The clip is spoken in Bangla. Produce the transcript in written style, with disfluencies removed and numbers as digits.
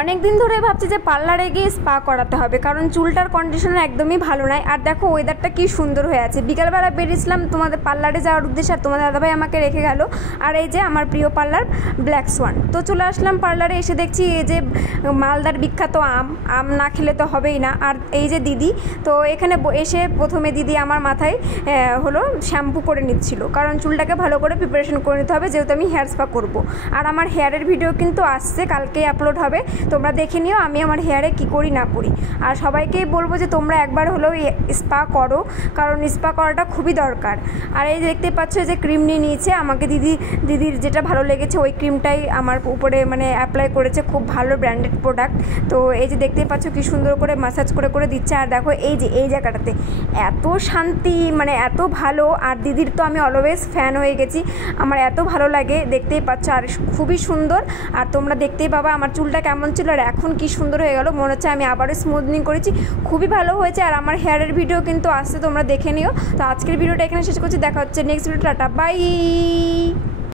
অনেক দিন ধরে ভাবছি যে পার্লারে গিয়ে স্পা করাতে হবে, কারণ চুলটার কন্ডিশন একদমই ভালো নয়। আর দেখো ওয়েদারটা কি সুন্দর হয়ে আছে। বিকালবেলা বেরিয়েছিলাম তোমাদের পার্লারে যাওয়ার উদ্দেশ্যে, আর তোমাদের দাদাভাই আমাকে রেখে গেল। আর এই যে আমার প্রিয় পার্লার ব্ল্যাক সোয়ান। তো চলে আসলাম পার্লারে, এসে দেখছি এই যে মালদার বিখ্যাত আম না খেলে তো হবেই না। আর এই যে দিদি, তো এখানে এসে প্রথমে দিদি আমার মাথায় হলো শ্যাম্পু করে নিচ্ছিল, কারণ চুলটাকে ভালো করে প্রিপারেশন করে নিতে হবে, যেহেতু আমি হেয়ার স্পা করব। আর আমার হেয়ারের ভিডিও কিন্তু আসছে, কালকেই আপলোড হবে, তোমরা দেখে নিও আমি আমার হেয়ারে কি করি না করি। আর সবাইকেই বলবো যে তোমরা একবার হলেও স্পা করো, কারণ স্পা করাটা খুবই দরকার। আর এই দেখতে পাচ্ছ যে ক্রিম নিয়ে নিয়েছে আমাকে দিদির যেটা ভালো লেগেছে ওই ক্রিমটাই আমার উপরে মানে অ্যাপ্লাই করেছে, খুব ভালো ব্র্যান্ডেড প্রোডাক্ট। তো এই যে দেখতে পাচ্ছ কি সুন্দর করে ম্যাসাজ করে করে দিচ্ছে। আর দেখো এই যে এই জায়গাটাতে এত শান্তি, মানে এত ভালো। আর দিদির তো আমি অলওয়েজ ফ্যান হয়ে গেছি, আমার এত ভালো লাগে, দেখতেই পাচ্ছ। আর খুবই সুন্দর। আর তোমরা দেখতেই পাবা আমার চুলটা কেমন ছিল আর এখন কি সুন্দর হয়ে গেল। মনে হচ্ছে আমি আবারও স্মুথনিং করেছি, খুবই ভালো হয়েছে। আর আমার হেয়ারের ভিডিও কিন্তু আসছে, তোমরা দেখে নিও। তো আজকের ভিডিওটা এখানে শেষ করছি, দেখা হচ্ছে নেক্সট ভিডিও। Tata, by.